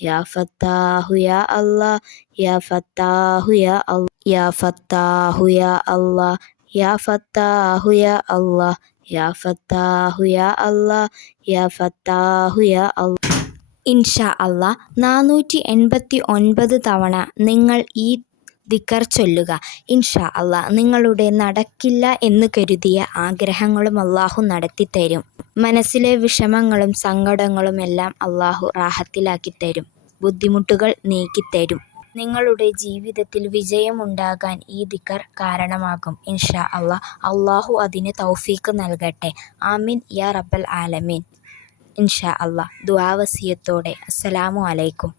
യാ ഫത്താഹു യാ അല്ലാ യാ ഫത്താഹു യാ അല്ലാ യാ ഫത്താഹു യാ അല്ലാ യാ ഫത്താഹു യാ അല്ലാ യാ ഫത്താഹു യാ അല്ലാ യാ ഫത്താഹു യാ അല്ലാ. ഇൻഷാ അല്ലാ 489 തവണ നിങ്ങൾ ഈ ദിക്ർ ചൊല്ലുക. ഇൻഷാ അല്ലാ നിങ്ങളുടെ നടക്കില്ല എന്ന് കരുതിയ ആഗ്രഹങ്ങളും അല്ലാഹു നടത്തിത്തരും. മനസ്സിലെ വിഷമങ്ങളും സങ്കടങ്ങളും എല്ലാം അല്ലാഹു റാഹത്തിലാക്കിത്തരും. ബുദ്ധിമുട്ടുകൾ നീക്കിത്തരും. നിങ്ങളുടെ ജീവിതത്തിൽ വിജയമുണ്ടാകാൻ ഈ ദിക്ർ കാരണമാകും. ഇൻഷാ അല്ലാ അല്ലാഹു അതിന് തൗഫീഖ് നൽകട്ടെ. ആമീൻ യാ റബ്ബൽ ആലമീൻ. ഇൻഷാ അല്ലാ ദുആ വസിയത്തോടെ. അസ്സലാമു അലൈക്കും.